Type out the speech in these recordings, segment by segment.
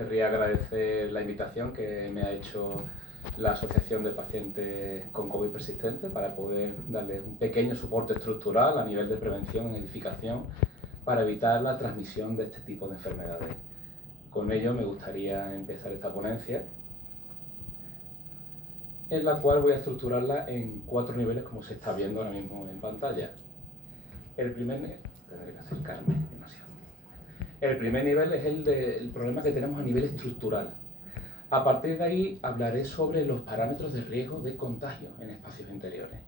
querría agradecer la invitación que me ha hecho la Asociación de Pacientes con COVID persistente para poder darle un pequeño soporte estructural a nivel de prevención en edificación para evitar la transmisión de este tipo de enfermedades. Con ello me gustaría empezar esta ponencia, en la cual voy a estructurarla en 4 niveles, como se está viendo ahora mismo en pantalla. Tendré que acercarme demasiado. El primer nivel es el problema que tenemos a nivel estructural. A partir de ahí hablaré sobre los parámetros de riesgo de contagio en espacios interiores.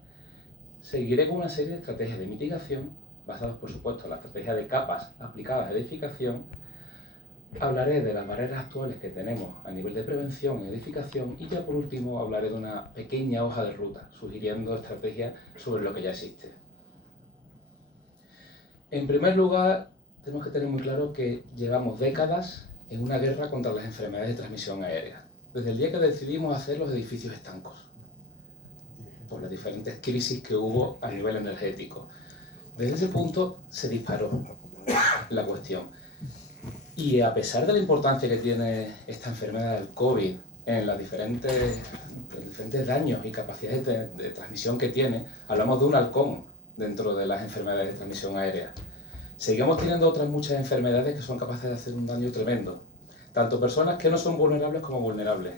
Seguiré con una serie de estrategias de mitigación, basadas por supuesto en la estrategia de capas aplicadas a edificación. Hablaré de las barreras actuales que tenemos a nivel de prevención en edificación y ya por último hablaré de una pequeña hoja de ruta, sugiriendo estrategias sobre lo que ya existe. En primer lugar, tenemos que tener muy claro que llevamos décadas en una guerra contra las enfermedades de transmisión aérea, desde el día que decidimos hacer los edificios estancos, por las diferentes crisis que hubo a nivel energético. Desde ese punto se disparó la cuestión. Y a pesar de la importancia que tiene esta enfermedad del COVID en los diferentes daños y capacidades de transmisión que tiene, hablamos de un halcón dentro de las enfermedades de transmisión aérea. Seguimos teniendo otras muchas enfermedades que son capaces de hacer un daño tremendo, tanto personas que no son vulnerables como vulnerables.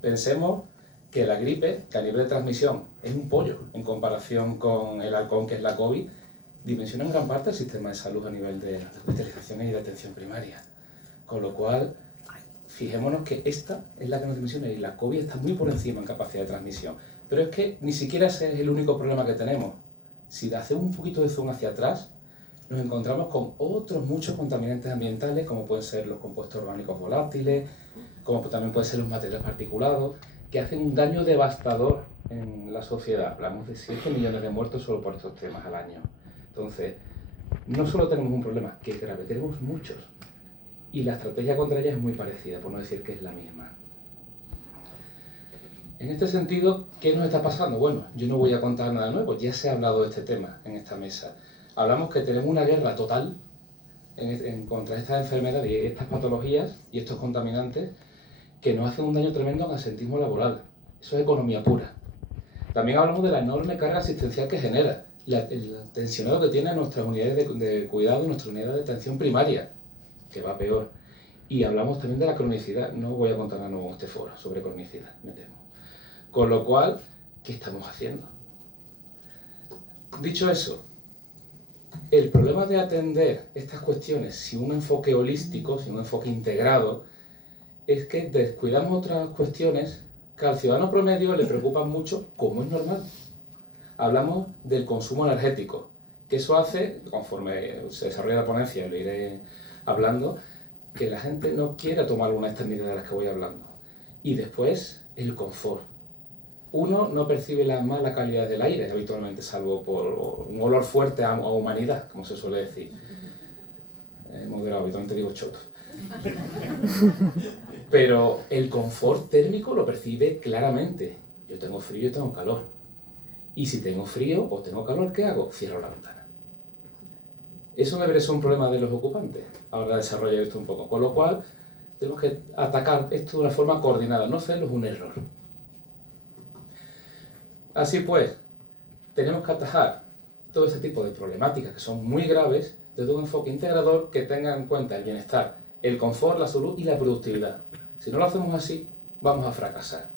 Pensemos que la gripe, que a nivel de transmisión es un pollo en comparación con el halcón que es la COVID, dimensiona en gran parte el sistema de salud a nivel de hospitalizaciones y de atención primaria. Con lo cual, fijémonos que esta es la que nos dimensiona y la COVID está muy por encima en capacidad de transmisión. Pero es que ni siquiera ese es el único problema que tenemos. Si hacemos un poquito de zoom hacia atrás, nos encontramos con otros muchos contaminantes ambientales, como pueden ser los compuestos orgánicos volátiles, como también pueden ser los materiales particulados, que hacen un daño devastador en la sociedad. Hablamos de 7 millones de muertos solo por estos temas al año. Entonces, no solo tenemos un problema, que es grave, tenemos muchos. Y la estrategia contra ella es muy parecida, por no decir que es la misma. En este sentido, ¿qué nos está pasando? Bueno, yo no voy a contar nada nuevo, ya se ha hablado de este tema en esta mesa. Hablamos que tenemos una guerra total contra estas enfermedades y estas patologías y estos contaminantes que nos hacen un daño tremendo al asentismo laboral. Eso es economía pura. También hablamos de la enorme carga asistencial que genera, el tensionado que tiene nuestras unidades de cuidado y nuestras unidades de atención primaria, que va peor. Y hablamos también de la cronicidad. No voy a contar nada nuevo en este foro sobre cronicidad, me temo. Con lo cual, ¿qué estamos haciendo? Dicho eso, el problema de atender estas cuestiones sin un enfoque holístico, sin un enfoque integrado, es que descuidamos otras cuestiones que al ciudadano promedio le preocupan mucho, como es normal. Hablamos del consumo energético, que eso hace, conforme se desarrolla la ponencia, lo iré hablando, que la gente no quiera tomar alguna de estas medidas de las que voy hablando. Y después, el confort. Uno no percibe la mala calidad del aire habitualmente, salvo por un olor fuerte a humanidad, como se suele decir. Moderado, habitualmente digo choto. Pero el confort térmico lo percibe claramente. Yo tengo frío y tengo calor. Y si tengo frío o tengo calor, ¿qué hago? Cierro la ventana. Eso debería ser un problema de los ocupantes. Ahora desarrollo esto un poco. Con lo cual, tenemos que atacar esto de una forma coordinada. No hacerlo es un error. Así pues, tenemos que atajar todo este tipo de problemáticas que son muy graves desde un enfoque integrador que tenga en cuenta el bienestar, el confort, la salud y la productividad. Si no lo hacemos así, vamos a fracasar.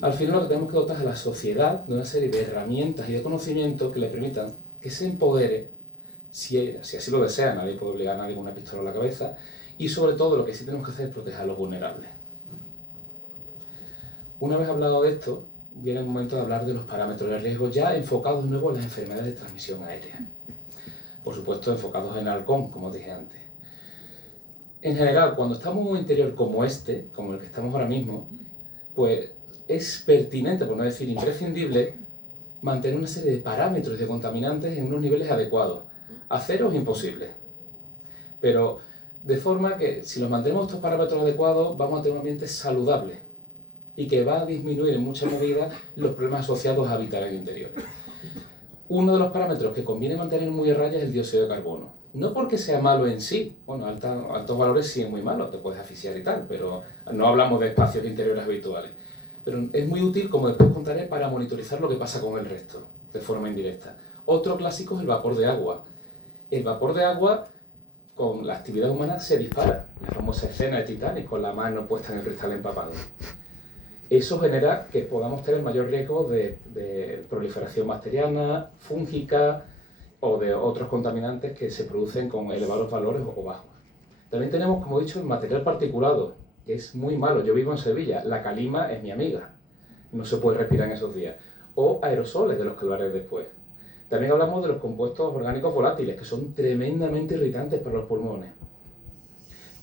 Al final lo que tenemos que dotar a la sociedad de una serie de herramientas y de conocimientos que le permitan que se empodere, si así lo desea, nadie puede obligar a nadie con una pistola en la cabeza, y sobre todo lo que sí tenemos que hacer es proteger a los vulnerables. Una vez hablado de esto, viene el momento de hablar de los parámetros de riesgo ya enfocados de nuevo en las enfermedades de transmisión aérea. Por supuesto, enfocados en el halcón, como dije antes. En general, cuando estamos en un interior como este, como el que estamos ahora mismo, pues es pertinente, por no decir imprescindible, mantener una serie de parámetros de contaminantes en unos niveles adecuados. A cero es imposible. Pero de forma que si los mantenemos estos parámetros adecuados, vamos a tener un ambiente saludable y que va a disminuir en mucha medida los problemas asociados a habitar en el interior. Uno de los parámetros que conviene mantener muy a raya es el dióxido de carbono. No porque sea malo en sí, bueno, altos valores sí es muy malo, te puedes asfixiar y tal, pero no hablamos de espacios interiores habituales. Pero es muy útil, como después contaré, para monitorizar lo que pasa con el resto, de forma indirecta. Otro clásico es el vapor de agua. El vapor de agua, con la actividad humana, se dispara. La famosa escena de Titanic, con la mano puesta en el cristal empapado. Eso genera que podamos tener mayor riesgo de proliferación bacteriana, fúngica o de otros contaminantes que se producen con elevados valores o bajos. También tenemos, como he dicho, el material particulado, que es muy malo. Yo vivo en Sevilla, la calima es mi amiga, no se puede respirar en esos días. O aerosoles, de los que hablaré después. También hablamos de los compuestos orgánicos volátiles, que son tremendamente irritantes para los pulmones.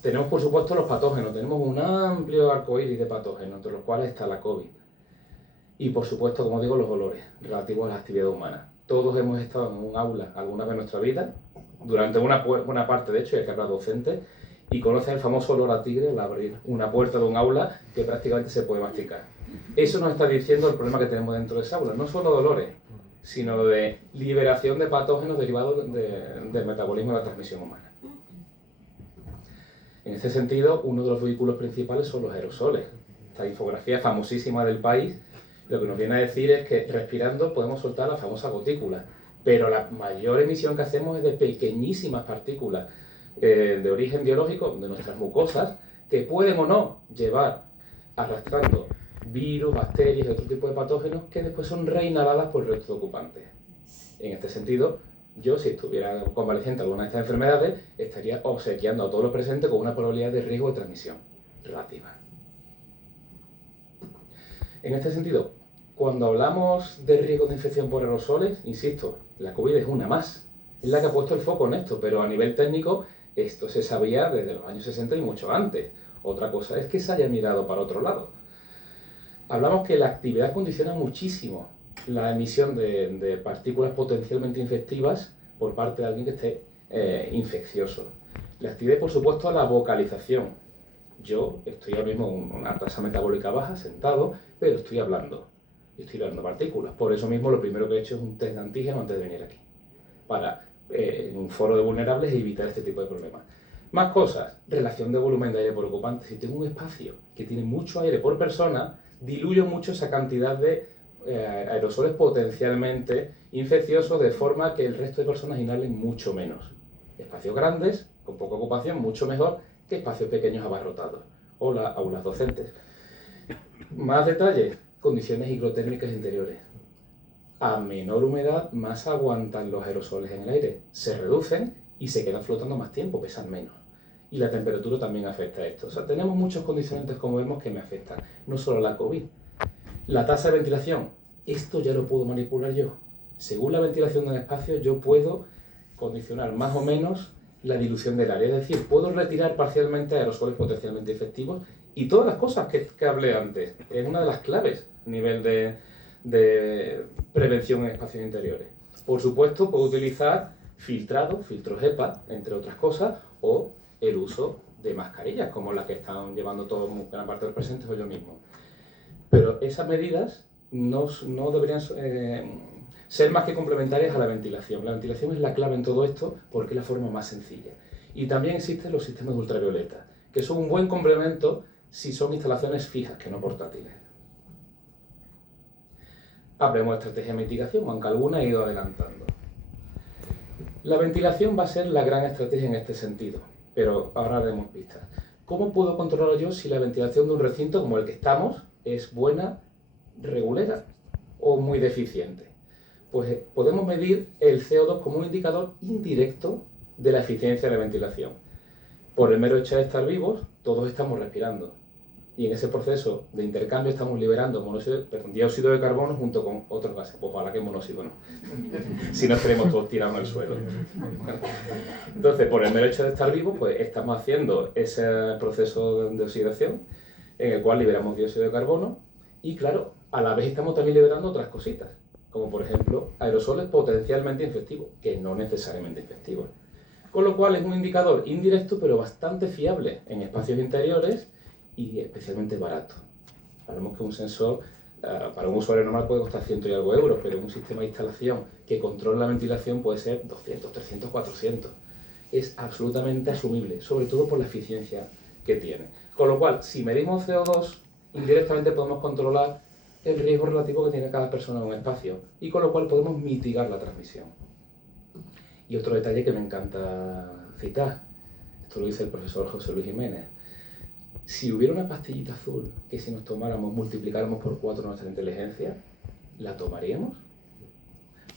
Tenemos, por supuesto, los patógenos. Tenemos un amplio arcoíris de patógenos, entre los cuales está la COVID. Y, por supuesto, como digo, los olores relativos a la actividad humana. Todos hemos estado en un aula alguna vez en nuestra vida, durante una buena parte, de hecho, ya que habrá docentes, y conocen el famoso olor a tigre al abrir una puerta de un aula que prácticamente se puede masticar. Eso nos está diciendo el problema que tenemos dentro de esa aula, no solo de olores, sino de liberación de patógenos derivados del metabolismo de la transmisión humana. En este sentido, uno de los vehículos principales son los aerosoles. Esta infografía famosísima del país lo que nos viene a decir es que respirando podemos soltar la famosa gotícula, pero la mayor emisión que hacemos es de pequeñísimas partículas de origen biológico de nuestras mucosas que pueden o no llevar arrastrando virus, bacterias y otro tipo de patógenos que después son reinhaladas por el resto de ocupantes. En este sentido, yo, si estuviera convaleciente de alguna de estas enfermedades, estaría obsequiando a todos los presentes con una probabilidad de riesgo de transmisión relativa. En este sentido, cuando hablamos de riesgo de infección por aerosoles, insisto, la COVID es una más. Es la que ha puesto el foco en esto, pero a nivel técnico esto se sabía desde los años 60 y mucho antes. Otra cosa es que se haya mirado para otro lado. Hablamos que la actividad condiciona muchísimo la emisión de partículas potencialmente infectivas por parte de alguien que esté infeccioso. La actividad, por supuesto, la vocalización. Yo estoy ahora mismo con una tasa metabólica baja, sentado, pero estoy hablando. Y estoy hablando partículas. Por eso mismo lo primero que he hecho es un test de antígeno antes de venir aquí. Para, en un foro de vulnerables, evitar este tipo de problemas. Más cosas. Relación de volumen de aire por ocupante. Si tengo un espacio que tiene mucho aire por persona, diluyo mucho esa cantidad de aerosoles potencialmente infecciosos, de forma que el resto de personas inhalen mucho menos. Espacios grandes, con poca ocupación, mucho mejor que espacios pequeños abarrotados. O las aulas docentes. Más detalles, condiciones higrotérmicas interiores. A menor humedad, más aguantan los aerosoles en el aire. Se reducen y se quedan flotando más tiempo, pesan menos. Y la temperatura también afecta a esto. O sea, tenemos muchos condicionantes, como vemos, que me afectan. No solo la COVID. La tasa de ventilación. Esto ya lo puedo manipular yo. Según la ventilación de un espacio, yo puedo condicionar más o menos la dilución del área. Es decir, puedo retirar parcialmente aerosoles potencialmente infectivos y todas las cosas que hablé antes. Es una de las claves a nivel de prevención en espacios interiores. Por supuesto, puedo utilizar filtros HEPA, entre otras cosas, o el uso de mascarillas, como las que están llevando todos, gran parte de los presentes o yo mismo. Pero esas medidas no deberían ser más que complementarias a la ventilación. La ventilación es la clave en todo esto porque es la forma más sencilla. Y también existen los sistemas de ultravioleta, que son un buen complemento si son instalaciones fijas, que no portátiles. Hablemos de estrategia de mitigación, aunque alguna he ido adelantando. La ventilación va a ser la gran estrategia en este sentido, pero ahora haremos pistas. ¿Cómo puedo controlar yo si la ventilación de un recinto como el que estamos es buena, regulera o muy deficiente? Pues podemos medir el CO2 como un indicador indirecto de la eficiencia de la ventilación. Por el mero hecho de estar vivos, todos estamos respirando. Y en ese proceso de intercambio estamos liberando dióxido de carbono junto con otros gases. Pues ojalá que monóxido no. Si no estaremos todos tirados al suelo. Entonces, por el mero hecho de estar vivos, pues estamos haciendo ese proceso de oxidación en el cual liberamos dióxido de carbono y, claro, a la vez estamos también liberando otras cositas, como por ejemplo aerosoles potencialmente infectivos, que no necesariamente infectivos. Con lo cual es un indicador indirecto pero bastante fiable en espacios interiores y especialmente barato. Hablamos que un sensor para un usuario normal puede costar 100 y algo euros, pero un sistema de instalación que controla la ventilación puede ser 200, 300, 400. es absolutamente asumible, sobre todo por la eficiencia que tiene. Con lo cual, si medimos CO2, indirectamente podemos controlar el riesgo relativo que tiene cada persona en un espacio, y con lo cual podemos mitigar la transmisión. Y otro detalle que me encanta citar, esto lo dice el profesor José Luis Jiménez: si hubiera una pastillita azul que si nos tomáramos multiplicáramos por 4 nuestra inteligencia, ¿la tomaríamos?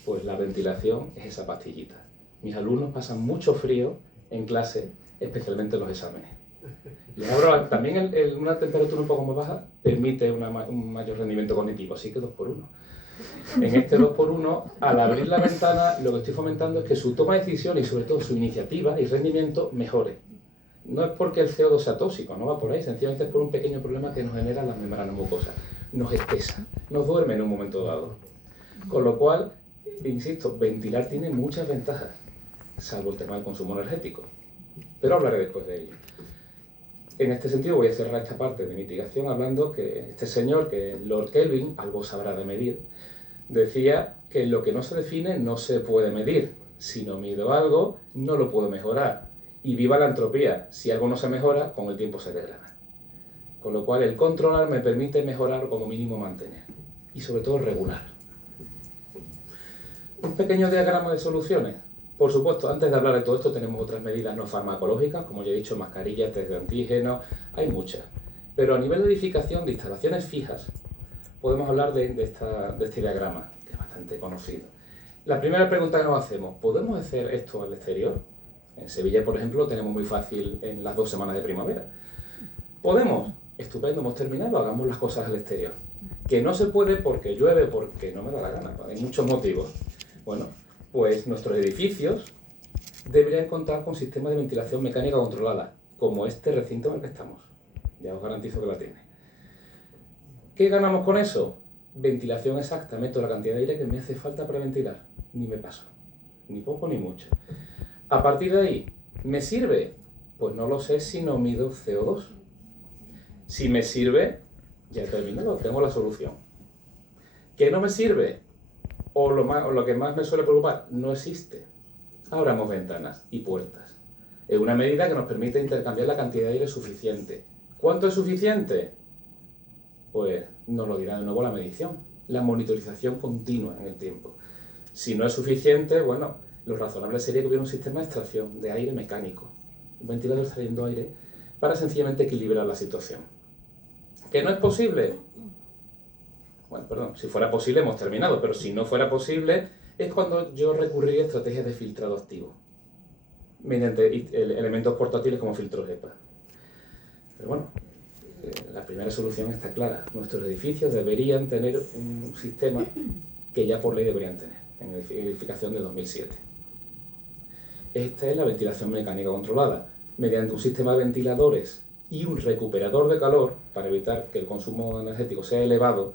Pues la ventilación es esa pastillita. Mis alumnos pasan mucho frío en clase, especialmente en los exámenes. Y ahora también una temperatura un poco más baja permite un mayor rendimiento cognitivo, así que 2 por 1. En este 2 por 1, al abrir la ventana, lo que estoy fomentando es que su toma de decisión y sobre todo su iniciativa y rendimiento mejore. No es porque el CO2 sea tóxico, no va por ahí, sencillamente es por un pequeño problema que nos generan las membranas mucosas. Nos espesa, nos duerme en un momento dado. Con lo cual, insisto, ventilar tiene muchas ventajas, salvo el tema del consumo energético. Pero hablaré después de ello. En este sentido voy a cerrar esta parte de mitigación hablando que este señor, que Lord Kelvin, algo sabrá de medir, decía que lo que no se define no se puede medir. Si no mido algo, no lo puedo mejorar. Y viva la entropía, si algo no se mejora, con el tiempo se degrada. Con lo cual el controlar me permite mejorar o como mínimo mantener. Y sobre todo regular. Un pequeño diagrama de soluciones. Por supuesto, antes de hablar de todo esto tenemos otras medidas no farmacológicas, como ya he dicho, mascarillas, test de antígenos, hay muchas. Pero a nivel de edificación de instalaciones fijas, podemos hablar de este diagrama, que es bastante conocido. La primera pregunta que nos hacemos: ¿podemos hacer esto al exterior? En Sevilla, por ejemplo, lo tenemos muy fácil en las 2 semanas de primavera. ¿Podemos? Estupendo, hemos terminado, hagamos las cosas al exterior. Que no se puede porque llueve, porque no me da la gana, hay muchos motivos. Bueno, pues nuestros edificios deberían contar con sistemas de ventilación mecánica controlada, como este recinto en el que estamos. Ya os garantizo que la tiene. ¿Qué ganamos con eso? Ventilación exacta, meto la cantidad de aire que me hace falta para ventilar. Ni me paso, ni poco ni mucho. A partir de ahí, ¿me sirve? Pues no lo sé si no mido CO2. Si me sirve, ya he terminado, tengo la solución. ¿Qué no me sirve? O lo que más me suele preocupar, no existe. Abramos ventanas y puertas. Es una medida que nos permite intercambiar la cantidad de aire suficiente. ¿Cuánto es suficiente? Pues nos lo dirá de nuevo la medición. La monitorización continua en el tiempo. Si no es suficiente, bueno, lo razonable sería que hubiera un sistema de extracción de aire mecánico. Un ventilador extrayendo aire para sencillamente equilibrar la situación. ¿Que no es posible? Bueno, perdón, si fuera posible hemos terminado, pero si no fuera posible es cuando yo recurriría a estrategias de filtrado activo, mediante elementos portátiles como filtros HEPA. Pero bueno, la primera solución está clara. Nuestros edificios deberían tener un sistema que ya por ley deberían tener, en la edificación de 2007. Esta es la ventilación mecánica controlada, mediante un sistema de ventiladores y un recuperador de calor, para evitar que el consumo energético sea elevado.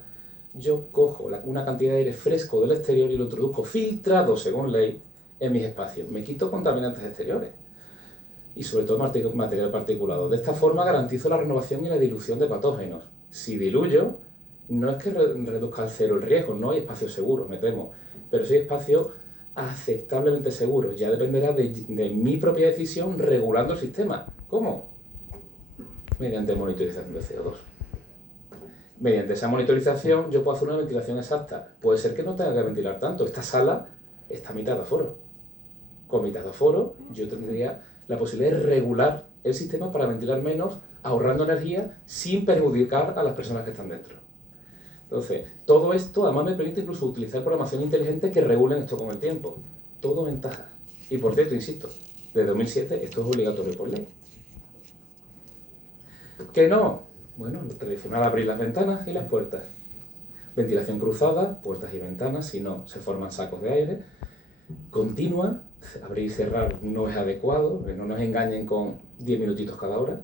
Yo cojo una cantidad de aire fresco del exterior y lo introduzco filtrado según ley en mis espacios. Me quito contaminantes exteriores y sobre todo material particulado. De esta forma garantizo la renovación y la dilución de patógenos. Si diluyo, no es que reduzca al cero el riesgo, no hay espacios seguros, me temo, pero sí hay espacios aceptablemente seguros. Ya dependerá de mi propia decisión regulando el sistema. ¿Cómo? Mediante monitorización de CO2. Mediante esa monitorización yo puedo hacer una ventilación exacta. Puede ser que no tenga que ventilar tanto. Esta sala está a mitad de aforo. Con mitad de aforo yo tendría la posibilidad de regular el sistema para ventilar menos, ahorrando energía sin perjudicar a las personas que están dentro. Entonces, todo esto además me permite incluso utilizar programación inteligente que regulen esto con el tiempo. Todo ventaja. Y por cierto, insisto, desde 2007 esto es obligatorio por ley. ¿Qué no? Bueno, lo tradicional, abrir las ventanas y las puertas. Ventilación cruzada, puertas y ventanas, si no, se forman sacos de aire. Continua, abrir y cerrar no es adecuado, no nos engañen con 10 minutitos cada hora.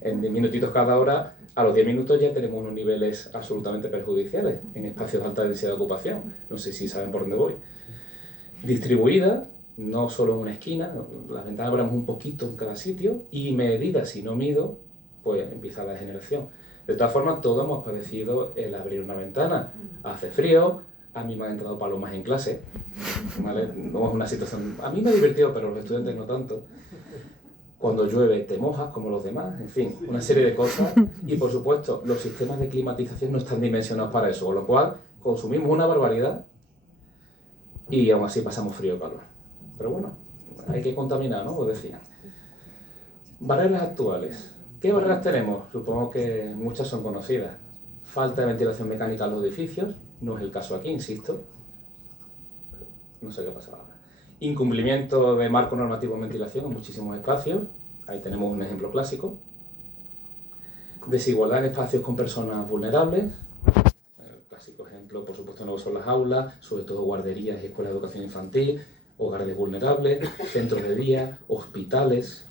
En 10 minutitos cada hora, a los 10 minutos ya tenemos unos niveles absolutamente perjudiciales en espacios de alta densidad de ocupación. No sé si saben por dónde voy. Distribuida, no solo en una esquina, las ventanas abramos un poquito en cada sitio, y medida, si no mido, pues empieza la degeneración. De todas formas, todos hemos padecido el abrir una ventana. Hace frío, A mí me han entrado palomas en clase, ¿vale? No es una situación... A mí me ha divertido, pero los estudiantes no tanto. Cuando llueve te mojas como los demás, en fin, una serie de cosas. Y por supuesto, los sistemas de climatización no están dimensionados para eso, con lo cual consumimos una barbaridad y aún así pasamos frío o calor. Pero bueno, hay que contaminar, ¿no? Os decía. Barreras actuales. ¿Qué barreras tenemos? Supongo que muchas son conocidas. Falta de ventilación mecánica en los edificios, no es el caso aquí, insisto. No sé qué pasa ahora. Incumplimiento de marco normativo en ventilación en muchísimos espacios, ahí tenemos un ejemplo clásico. Desigualdad en espacios con personas vulnerables, el clásico ejemplo, por supuesto, no son las aulas, sobre todo guarderías y escuelas de educación infantil, hogares vulnerables, centros de día, hospitales.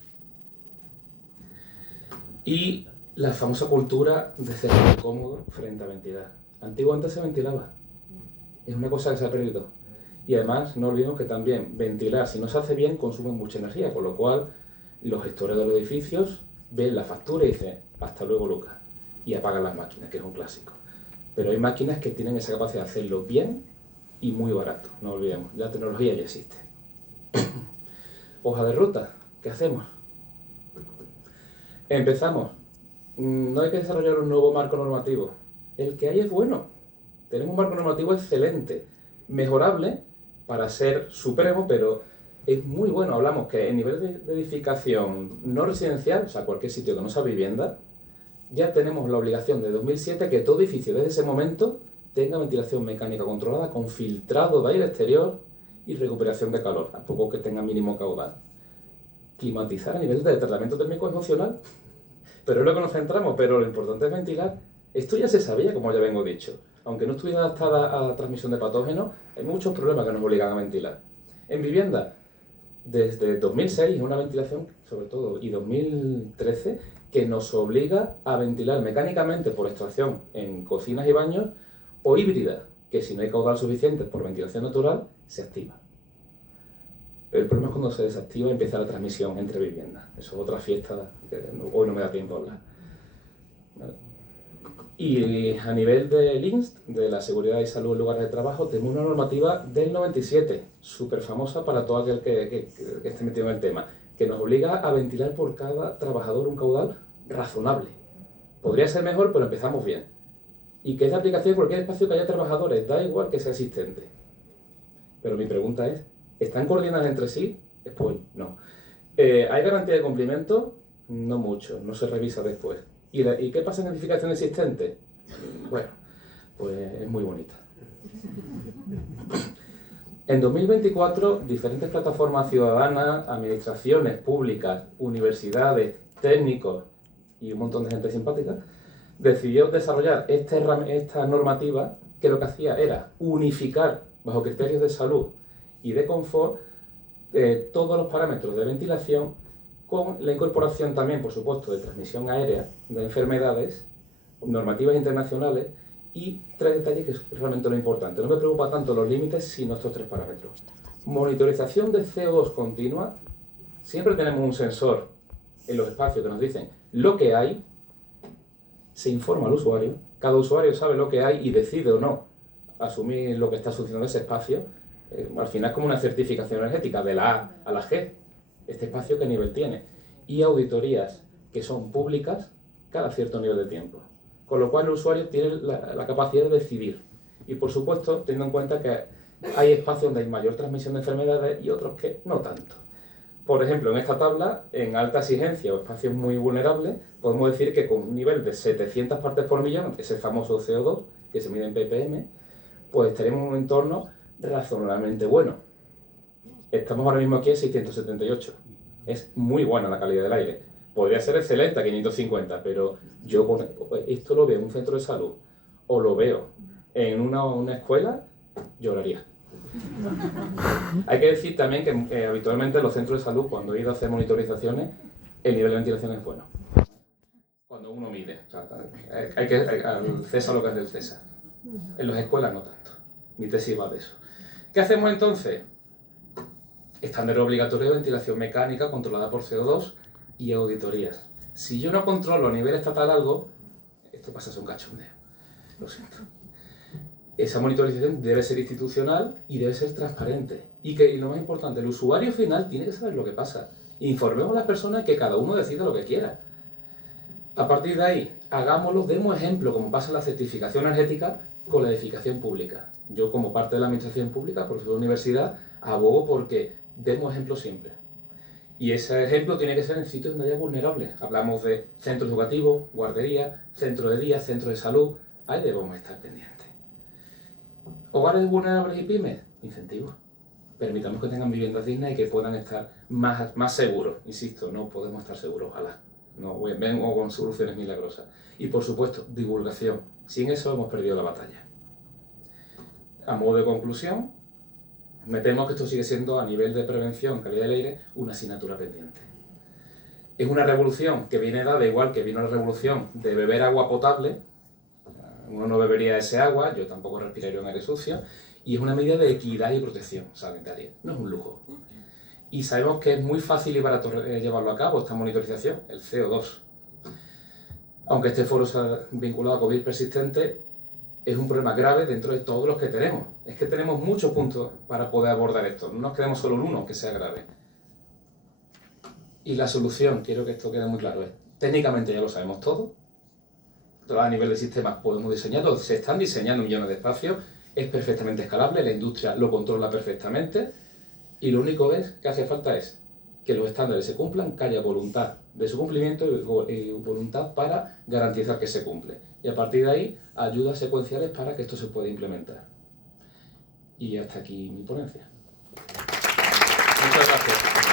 Y la famosa cultura de cerrar cómodo frente a ventilar. Antiguamente se ventilaba, es una cosa que se ha perdido. Y además, no olvidemos que también ventilar, si no se hace bien, consume mucha energía, con lo cual los gestores de los edificios ven la factura y dicen, hasta luego, Lucas, y apagan las máquinas, que es un clásico. Pero hay máquinas que tienen esa capacidad de hacerlo bien y muy barato, no olvidemos, la tecnología ya existe. Hoja de ruta, ¿qué hacemos? Empezamos. No hay que desarrollar un nuevo marco normativo. El que hay es bueno. Tenemos un marco normativo excelente, mejorable para ser supremo, pero es muy bueno. Hablamos que en nivel de edificación no residencial, o sea, cualquier sitio que no sea vivienda, ya tenemos la obligación de 2007 que todo edificio desde ese momento tenga ventilación mecánica controlada con filtrado de aire exterior y recuperación de calor, a poco que tenga mínimo caudal. Climatizar a nivel de tratamiento térmico es opcional, pero es lo que nos centramos, pero lo importante es ventilar. Esto ya se sabía, como ya vengo dicho. Aunque no estuviera adaptada a la transmisión de patógenos, hay muchos problemas que nos obligan a ventilar. En vivienda, desde 2006 es una ventilación, sobre todo, y 2013, que nos obliga a ventilar mecánicamente por extracción en cocinas y baños o híbrida, que si no hay caudal suficiente por ventilación natural, se activa. El problema es cuando se desactiva y empieza la transmisión entre viviendas. Eso es otra fiesta que hoy no me da tiempo a hablar. ¿Vale? Y a nivel del INST, de la seguridad y salud en lugares de trabajo, tenemos una normativa del 97, súper famosa para todo aquel que esté metido en el tema, que nos obliga a ventilar por cada trabajador un caudal razonable. Podría ser mejor, pero empezamos bien. Y que es de aplicación en cualquier espacio que haya trabajadores, da igual que sea asistente. Pero mi pregunta es, ¿están coordinadas entre sí? Después, no. ¿Hay garantía de cumplimiento? No mucho, no se revisa después. ¿Y qué pasa en edificación existente? Bueno, pues es muy bonita. En 2024, diferentes plataformas ciudadanas, administraciones públicas, universidades, técnicos y un montón de gente simpática, decidió desarrollar esta normativa que lo que hacía era unificar, bajo criterios de salud y de confort, todos los parámetros de ventilación, con la incorporación también, por supuesto, de transmisión aérea, de enfermedades, normativas internacionales y tres detalles que es realmente lo importante. No me preocupa tanto los límites, sino estos tres parámetros. Monitorización de CO2 continua. Siempre tenemos un sensor en los espacios que nos dicen lo que hay, se informa al usuario, cada usuario sabe lo que hay y decide o no asumir lo que está sucediendo en ese espacio. Al final es como una certificación energética de la A a la G. Este espacio qué nivel tiene. Y auditorías que son públicas cada cierto nivel de tiempo. Con lo cual el usuario tiene la capacidad de decidir. Y por supuesto, teniendo en cuenta que hay espacios donde hay mayor transmisión de enfermedades y otros que no tanto. Por ejemplo, en esta tabla, en alta exigencia o espacios muy vulnerables, podemos decir que con un nivel de 700 partes por millón, ese famoso CO2, que se mide en ppm, pues tenemos un entorno razonablemente bueno. Estamos ahora mismo aquí en 678. Es muy buena la calidad del aire. Podría ser excelente a 550, pero yo con esto lo veo en un centro de salud o lo veo en una escuela, lloraría. Hay que decir también que habitualmente en los centros de salud, cuando he ido a hacer monitorizaciones, el nivel de ventilación es bueno. Cuando uno mide. O sea, hay que al César lo que es del César. En las escuelas no tanto. Mi tesis va de eso. ¿Qué hacemos entonces? Estándar obligatorio de ventilación mecánica controlada por CO2 y auditorías. Si yo no controlo a nivel estatal algo, esto pasa a ser un cachondeo. Lo siento. esa monitorización debe ser institucional y debe ser transparente. Y lo más importante, el usuario final tiene que saber lo que pasa. Informemos a las personas que cada uno decida lo que quiera. A partir de ahí, hagámoslo, demos ejemplo, como pasa en la certificación energética con la edificación pública. Yo, como parte de la administración pública, profesor de universidad, abogo porque demos ejemplo siempre. Y ese ejemplo tiene que ser en sitios donde haya vulnerables. Hablamos de centros educativos, guarderías, centros de día, centros de salud. Ahí debemos estar pendientes. Hogares vulnerables y pymes, incentivos. Permitamos que tengan viviendas dignas y que puedan estar más seguros. Insisto, no podemos estar seguros, ojalá. No vengo con soluciones milagrosas. Y por supuesto, divulgación. Sin eso hemos perdido la batalla. A modo de conclusión, me temo que esto sigue siendo, a nivel de prevención, calidad del aire, una asignatura pendiente. Es una revolución que viene dada igual que vino la revolución de beber agua potable. Uno no bebería ese agua, yo tampoco respiraría un aire sucio, y es una medida de equidad y protección sanitaria, no es un lujo. Y sabemos que es muy fácil y barato llevarlo a cabo, esta monitorización, el CO2. Aunque este foro sea vinculado a COVID persistente, es un problema grave dentro de todos los que tenemos. Es que tenemos muchos puntos para poder abordar esto, no nos quedemos solo en uno que sea grave. Y la solución, quiero que esto quede muy claro, es, técnicamente ya lo sabemos todo, a nivel de sistemas podemos diseñarlo, se están diseñando millones de espacios, es perfectamente escalable, la industria lo controla perfectamente y lo único que hace falta es que los estándares se cumplan, que haya voluntad de su cumplimiento y voluntad para garantizar que se cumple. Y a partir de ahí, ayudas secuenciales para que esto se pueda implementar. Y hasta aquí mi ponencia. Muchas gracias.